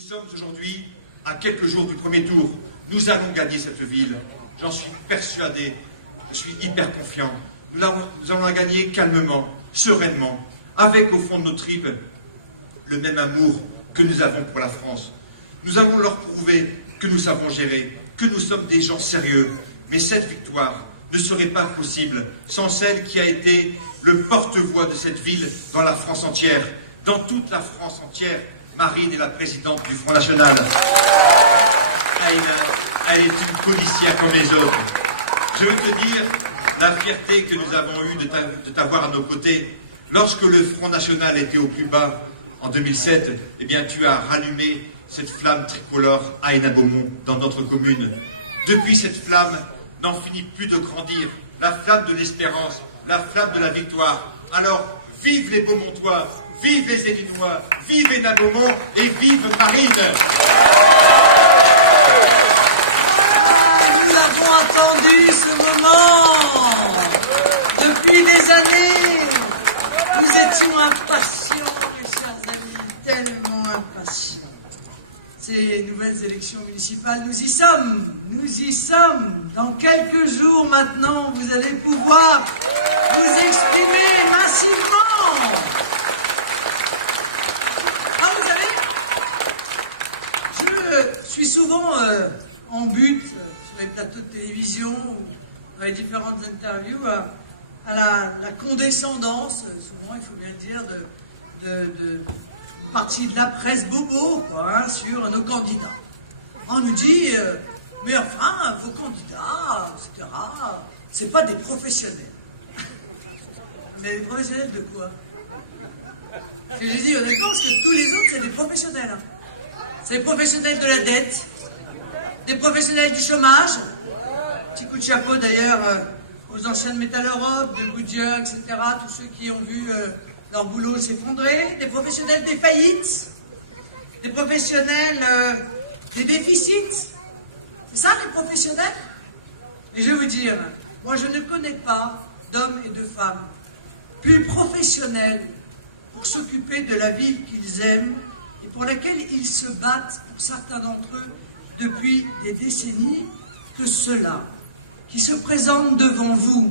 Nous sommes aujourd'hui à quelques jours du premier tour. Nous allons gagner cette ville. J'en suis persuadé. Je suis hyper confiant. Nous allons la gagner calmement, sereinement, avec au fond de nos tripes le même amour que nous avons pour la France. Nous allons leur prouver que nous savons gérer, que nous sommes des gens sérieux. Mais cette victoire ne serait pas possible sans celle qui a été le porte-voix de cette ville dans la France entière, dans toute la France entière. Marine est la présidente du Front National. Elle est une policière comme les autres. Je veux te dire la fierté que nous avons eue de t'avoir à nos côtés. Lorsque le Front National était au plus bas en 2007, eh bien, tu as rallumé cette flamme tricolore à Hénin-Beaumont, dans notre commune. Depuis, cette flamme n'en finit plus de grandir. La flamme de l'espérance, la flamme de la victoire. Alors, vive les Beaumontois, vive les Élinois, vive Hénin-Beaumont et vive Marine. Nous avons attendu ce moment depuis des années. Nous étions impatients, mes chers amis, tellement impatients. Ces nouvelles élections municipales, nous y sommes. Dans quelques jours maintenant, vous allez pouvoir vous exprimer massivement. Ah, vous savez, je suis souvent en but sur les plateaux de télévision, dans les différentes interviews, à la condescendance, souvent il faut bien le dire, de partie de la presse bobo, quoi, hein, sur nos candidats. On nous dit, mais enfin, vos candidats, etc., c'est pas des professionnels. Mais des professionnels de quoi? Parce que j'ai dit honnêtement, parce que tous les autres, c'est des professionnels. Hein. C'est des professionnels de la dette, des professionnels du chômage. Petit coup de chapeau d'ailleurs aux anciens de Metal Europe, de Goodyear, etc., tous ceux qui ont vu leur boulot s'effondrer, des professionnels des faillites, des professionnels des déficits. C'est ça les professionnels? Et je vais vous dire, moi je ne connais pas d'hommes et de femmes plus professionnels pour s'occuper de la ville qu'ils aiment et pour laquelle ils se battent, pour certains d'entre eux, depuis des décennies, que ceux-là, qui se présentent devant vous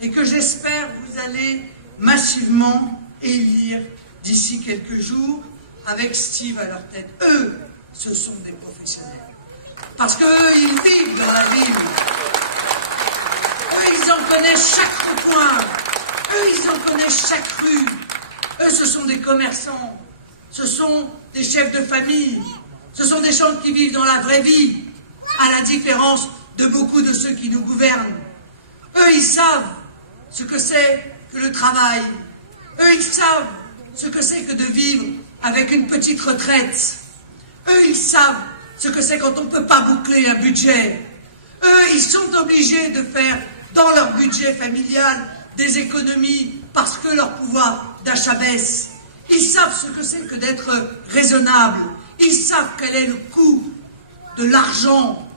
et que j'espère vous allez massivement élire d'ici quelques jours avec Steve à leur tête. Eux, ce sont des professionnels. Parce qu'eux, ils vivent dans la ville. Eux, ils en connaissent chaque recoin. Eux, ils en connaissent chaque rue. Eux, ce sont des commerçants. Ce sont des chefs de famille. Ce sont des gens qui vivent dans la vraie vie, à la différence de beaucoup de ceux qui nous gouvernent. Eux, ils savent ce que c'est que le travail. Eux, ils savent ce que c'est que de vivre avec une petite retraite. Eux, ils savent ce que c'est quand on ne peut pas boucler un budget. Eux, ils sont obligés de faire dans leur budget familial des économies parce que leur pouvoir d'achat baisse. Ils savent ce que c'est que d'être raisonnable. Ils savent quel est le coût de l'argent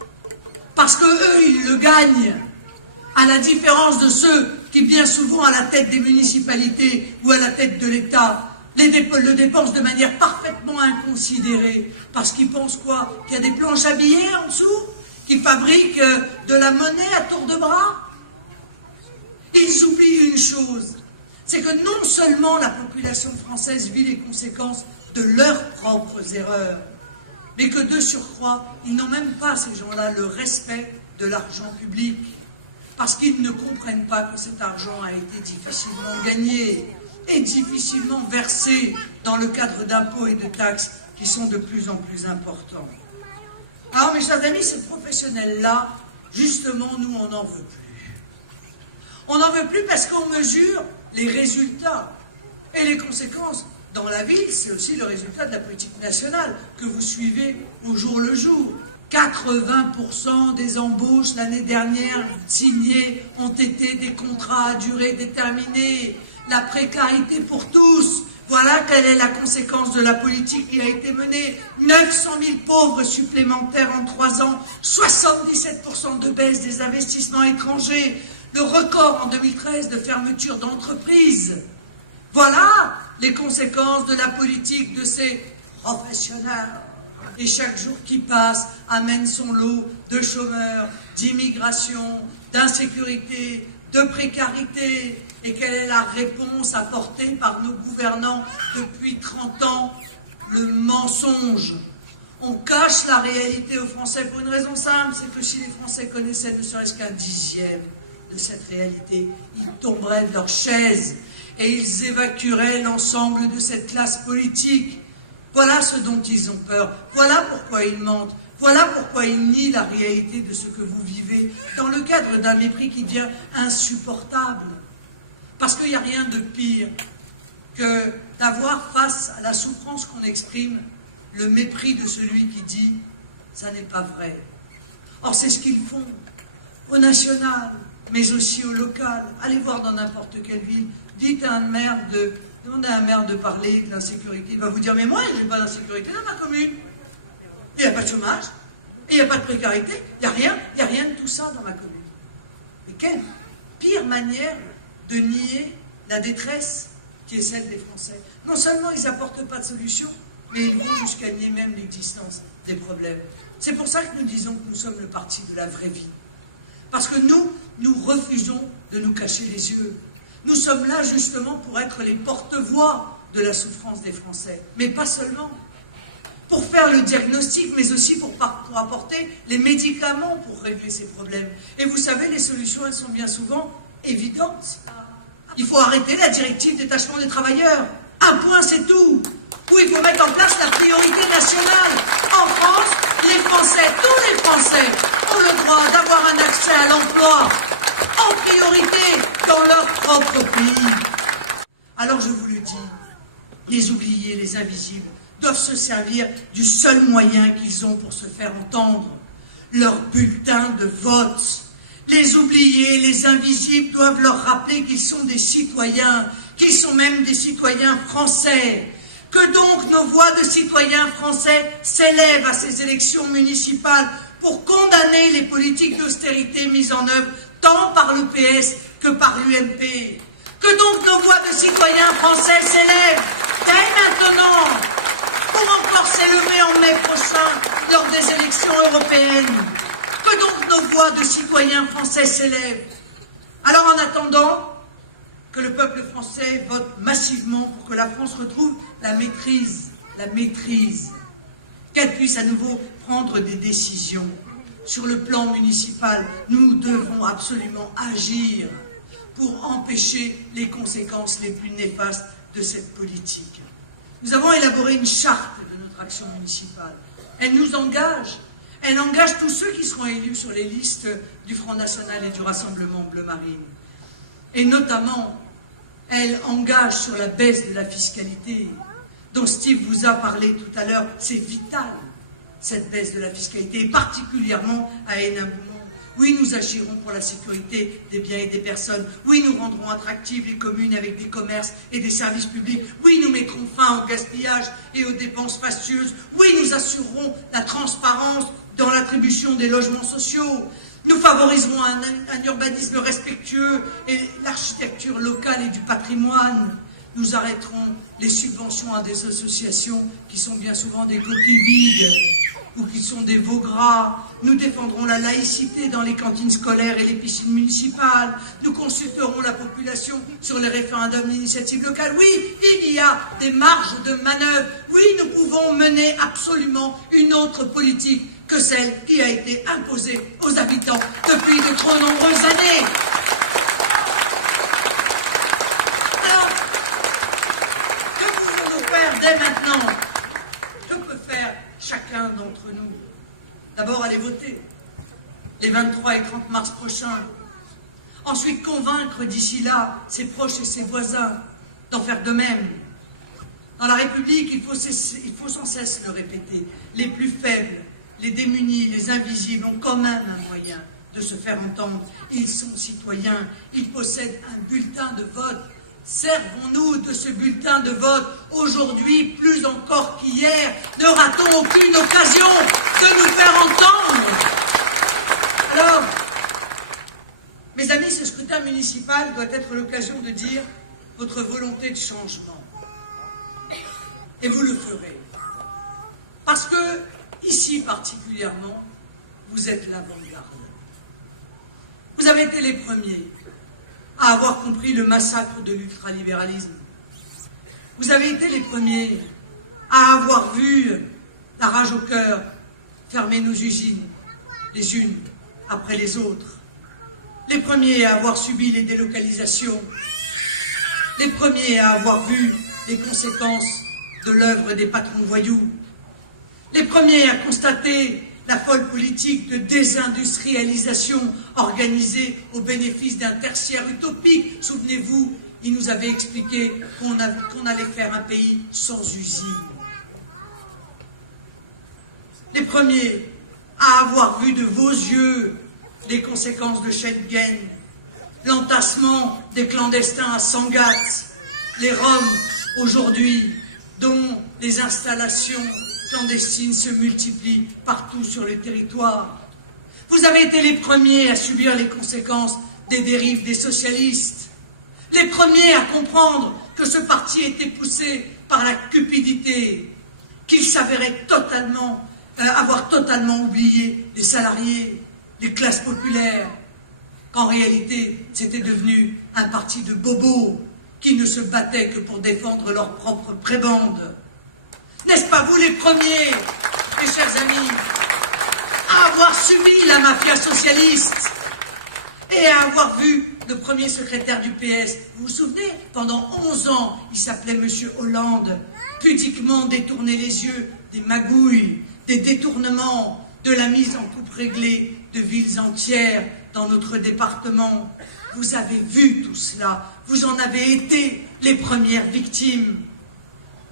parce que eux, ils le gagnent. À la différence de ceux qui, bien souvent, à la tête des municipalités ou à la tête de l'État, le dépensent de manière parfaitement inconsidérée. Parce qu'ils pensent quoi? Qu'il y a des planches à billets en dessous? Qu'ils fabriquent de la monnaie à tour de bras? Ils oublient une chose, c'est que non seulement la population française vit les conséquences de leurs propres erreurs, mais que de surcroît, ils n'ont même pas, ces gens-là, le respect de l'argent public. Parce qu'ils ne comprennent pas que cet argent a été difficilement gagné et difficilement versé dans le cadre d'impôts et de taxes qui sont de plus en plus importants. Alors mes chers amis, ces professionnels-là, justement, nous, on n'en veut plus. On n'en veut plus parce qu'on mesure les résultats et les conséquences. Dans la ville, c'est aussi le résultat de la politique nationale que vous suivez au jour le jour. 80% des embauches l'année dernière signées ont été des contrats à durée déterminée. La précarité pour tous, voilà quelle est la conséquence de la politique qui a été menée. 900 000 pauvres supplémentaires en 3 ans, 77% de baisse des investissements étrangers, le record en 2013 de fermeture d'entreprises. Voilà les conséquences de la politique de ces professionnels Et chaque jour qui passe amène son lot de chômeurs, d'immigration, d'insécurité, de précarité. Et quelle est la réponse apportée par nos gouvernants depuis 30 ans? Le mensonge. On cache la réalité aux Français pour une raison simple, c'est que si les Français connaissaient ne serait-ce qu'un dixième de cette réalité, ils tomberaient de leur chaise et ils évacueraient l'ensemble de cette classe politique. Voilà ce dont ils ont peur, voilà pourquoi ils mentent, voilà pourquoi ils nient la réalité de ce que vous vivez dans le cadre d'un mépris qui devient insupportable. Parce qu'il n'y a rien de pire que d'avoir face à la souffrance qu'on exprime le mépris de celui qui dit « ça n'est pas vrai ». Or c'est ce qu'ils font au national, mais aussi au local. Allez voir dans n'importe quelle ville, dites à un maire demandez à un maire de parler de l'insécurité. Il va vous dire « mais moi, je n'ai pas d'insécurité dans ma commune. Il n'y a pas de chômage, il n'y a pas de précarité, il n'y a rien de tout ça dans ma commune. » Mais quelle pire manière de nier la détresse qui est celle des Français. Non seulement ils n'apportent pas de solution, mais ils vont jusqu'à nier même l'existence des problèmes. C'est pour ça que nous disons que nous sommes le parti de la vraie vie. Parce que nous refusons de nous cacher les yeux. Nous sommes là justement pour être les porte-voix de la souffrance des Français. Mais pas seulement. Pour faire le diagnostic, mais aussi pour apporter les médicaments pour régler ces problèmes. Et vous savez, les solutions, elles sont bien souvent évidentes. Il faut arrêter la directive détachement des travailleurs. Un point, c'est tout. Où il faut mettre en place la priorité nationale. En France, les Français, tous les Français, ont le droit d'avoir un accès à l'emploi en priorité dans leur propre pays. Alors je vous le dis, les oubliés, les invisibles, doivent se servir du seul moyen qu'ils ont pour se faire entendre, leur bulletin de vote. Les oubliés, les invisibles doivent leur rappeler qu'ils sont des citoyens, qu'ils sont même des citoyens français. Que donc nos voix de citoyens français s'élèvent à ces élections municipales pour condamner les politiques d'austérité mises en œuvre tant par le PS que par l'UMP. Que donc nos voix de citoyens français s'élèvent dès maintenant pour encore s'élever en mai prochain lors des élections européennes. Que donc nos voix de citoyens français s'élèvent. Alors en attendant que le peuple français vote massivement pour que la France retrouve la maîtrise, qu'elle puisse à nouveau prendre des décisions. Sur le plan municipal, nous devons absolument agir pour empêcher les conséquences les plus néfastes de cette politique. Nous avons élaboré une charte de notre action municipale. Elle nous engage. Elle engage tous ceux qui seront élus sur les listes du Front National et du Rassemblement Bleu Marine. Et notamment, elle engage sur la baisse de la fiscalité, dont Steve vous a parlé tout à l'heure. C'est vital, cette baisse de la fiscalité, et particulièrement à Hénin-Beaumont. Oui, nous agirons pour la sécurité des biens et des personnes. Oui, nous rendrons attractives les communes avec des commerces et des services publics. Oui, nous mettrons fin au gaspillage et aux dépenses fastueuses. Oui, nous assurerons la transparence dans l'attribution des logements sociaux. Nous favoriserons un urbanisme respectueux et l'architecture locale et du patrimoine. Nous arrêterons les subventions à des associations qui sont bien souvent des coquilles vides ou qui sont des veaux gras. Nous défendrons la laïcité dans les cantines scolaires et les piscines municipales. Nous consulterons la population sur les référendums d'initiative locale. Oui, il y a des marges de manœuvre. Oui, nous pouvons mener absolument une autre politique que celle qui a été imposée aux habitants depuis de trop nombreuses années. Alors, que pouvons-nous faire dès maintenant? Que peut faire chacun d'entre nous? D'abord, aller voter, les 23 et 30 mars prochains. Ensuite, convaincre d'ici là ses proches et ses voisins d'en faire de même. Dans la République, il faut sans cesse le répéter, les plus faibles, les démunis, les invisibles ont quand même un moyen de se faire entendre. Ils sont citoyens, ils possèdent un bulletin de vote. Servons-nous de ce bulletin de vote aujourd'hui, plus encore qu'hier. Ne ratons aucune occasion de nous faire entendre. Alors, mes amis, ce scrutin municipal doit être l'occasion de dire votre volonté de changement. Et vous le ferez. Parce que, ici particulièrement, vous êtes l'avant-garde. Vous avez été les premiers à avoir compris le massacre de l'ultralibéralisme. Vous avez été les premiers à avoir vu la rage au cœur fermer nos usines, les unes après les autres. Les premiers à avoir subi les délocalisations. Les premiers à avoir vu les conséquences de l'œuvre des patrons voyous. Les premiers à constater la folle politique de désindustrialisation organisée au bénéfice d'un tertiaire utopique. Souvenez-vous, il nous avait expliqué qu'on allait faire un pays sans usine. Les premiers à avoir vu de vos yeux les conséquences de Schengen, l'entassement des clandestins à Sangatte, les Roms aujourd'hui, dont les installations clandestines se multiplient partout sur le territoire. Vous avez été les premiers à subir les conséquences des dérives des socialistes, les premiers à comprendre que ce parti était poussé par la cupidité, qu'il s'avérait avoir totalement oublié les salariés, les classes populaires, qu'en réalité c'était devenu un parti de bobos qui ne se battaient que pour défendre leur propre prébande. N'est-ce pas vous les premiers, mes chers amis, à avoir subi la mafia socialiste et à avoir vu le premier secrétaire du PS, vous vous souvenez, pendant 11 ans, il s'appelait M. Hollande, pudiquement détourner les yeux des magouilles, des détournements, de la mise en coupe réglée de villes entières dans notre département. Vous avez vu tout cela, vous en avez été les premières victimes.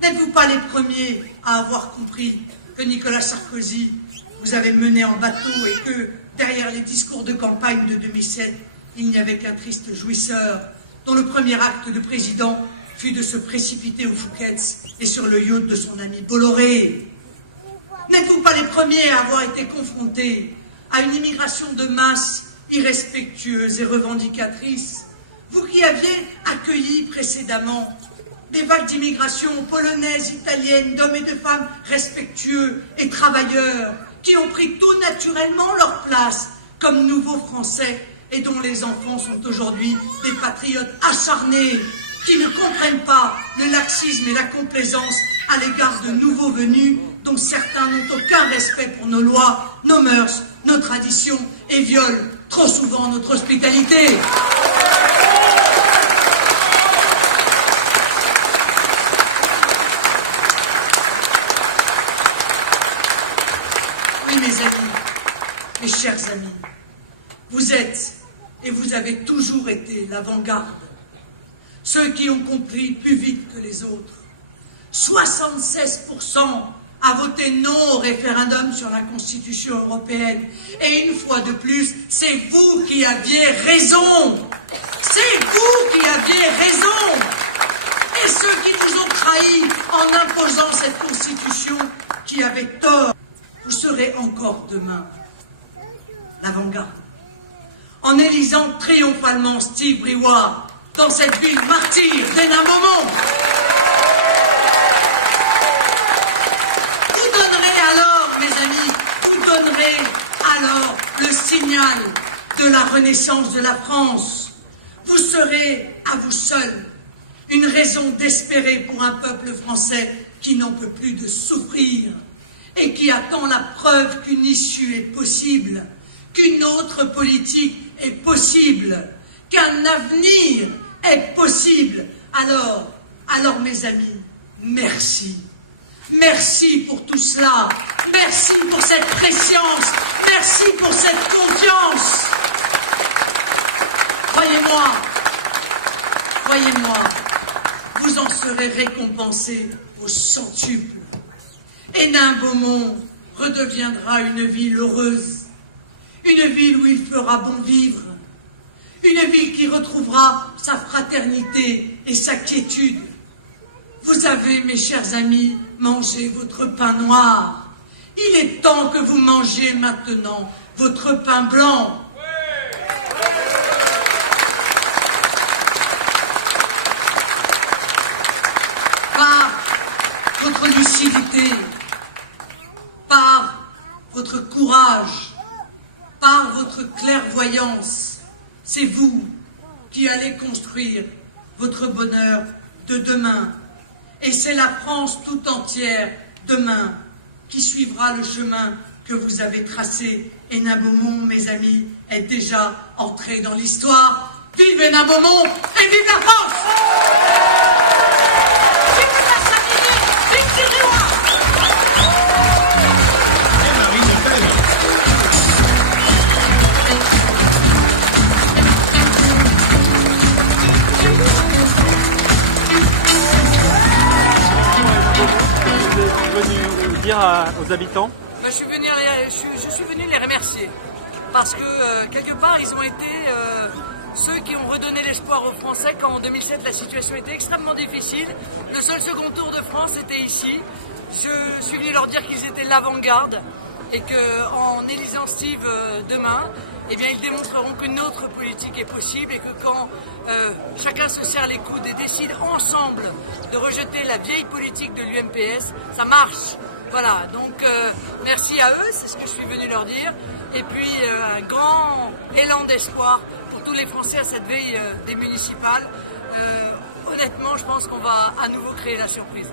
N'êtes-vous pas les premiers à avoir compris que Nicolas Sarkozy vous avait mené en bateau et que, derrière les discours de campagne de 2007, il n'y avait qu'un triste jouisseur, dont le premier acte de président fut de se précipiter au Fouquet's et sur le yacht de son ami Bolloré? N'êtes-vous pas les premiers à avoir été confrontés à une immigration de masse irrespectueuse et revendicatrice, vous qui aviez accueilli précédemment des vagues d'immigration polonaises, italiennes, d'hommes et de femmes respectueux et travailleurs, qui ont pris tout naturellement leur place comme nouveaux Français et dont les enfants sont aujourd'hui des patriotes acharnés, qui ne comprennent pas le laxisme et la complaisance à l'égard de nouveaux venus dont certains n'ont aucun respect pour nos lois, nos mœurs, nos traditions et violent trop souvent notre hospitalité. Oui, mes amis, mes chers amis, vous êtes et vous avez toujours été l'avant-garde, ceux qui ont compris plus vite que les autres. 76% a voté non au référendum sur la Constitution européenne. Et une fois de plus, c'est vous qui aviez raison. C'est vous qui aviez raison. Et ceux qui vous ont trahis en imposant cette Constitution qui avait tort, vous serez encore demain l'avant-garde. En élisant triomphalement Steve Briouat dans cette ville martyre d'Hénin Beaumont. Alors le signal de la renaissance de la France. Vous serez, à vous seuls, une raison d'espérer pour un peuple français qui n'en peut plus de souffrir et qui attend la preuve qu'une issue est possible, qu'une autre politique est possible, qu'un avenir est possible. Alors mes amis, merci. Merci pour tout cela. Merci pour cette préscience. Merci pour cette confiance. Croyez-moi, vous en serez récompensés au centuple. Hénin Beaumont redeviendra une ville heureuse, une ville où il fera bon vivre, une ville qui retrouvera sa fraternité et sa quiétude. Vous avez, mes chers amis, mangé votre pain noir. Il est temps que vous mangiez maintenant votre pain blanc. Par votre lucidité, votre courage, par votre clairvoyance. C'est vous qui allez construire votre bonheur de demain. Et c'est la France tout entière, demain, qui suivra le chemin que vous avez tracé. Hénin Beaumont, mes amis, est déjà entré dans l'histoire. Vive Hénin Beaumont et vive la France! Vive la famille, vive Thierry Roy! Dire aux habitants? Je suis venu les remercier parce que quelque part ils ont été ceux qui ont redonné l'espoir aux Français quand en 2007 la situation était extrêmement difficile. Le seul second tour de France était ici. Je suis venu leur dire qu'ils étaient l'avant-garde et qu'en élisant Steve demain, eh bien, ils démontreront qu'une autre politique est possible et que quand chacun se serre les coudes et décide ensemble de rejeter la vieille politique de l'UMPS, ça marche. Voilà, donc merci à eux, c'est ce que je suis venu leur dire. Et puis un grand élan d'espoir pour tous les Français à cette veille des municipales. Honnêtement, je pense qu'on va à nouveau créer la surprise.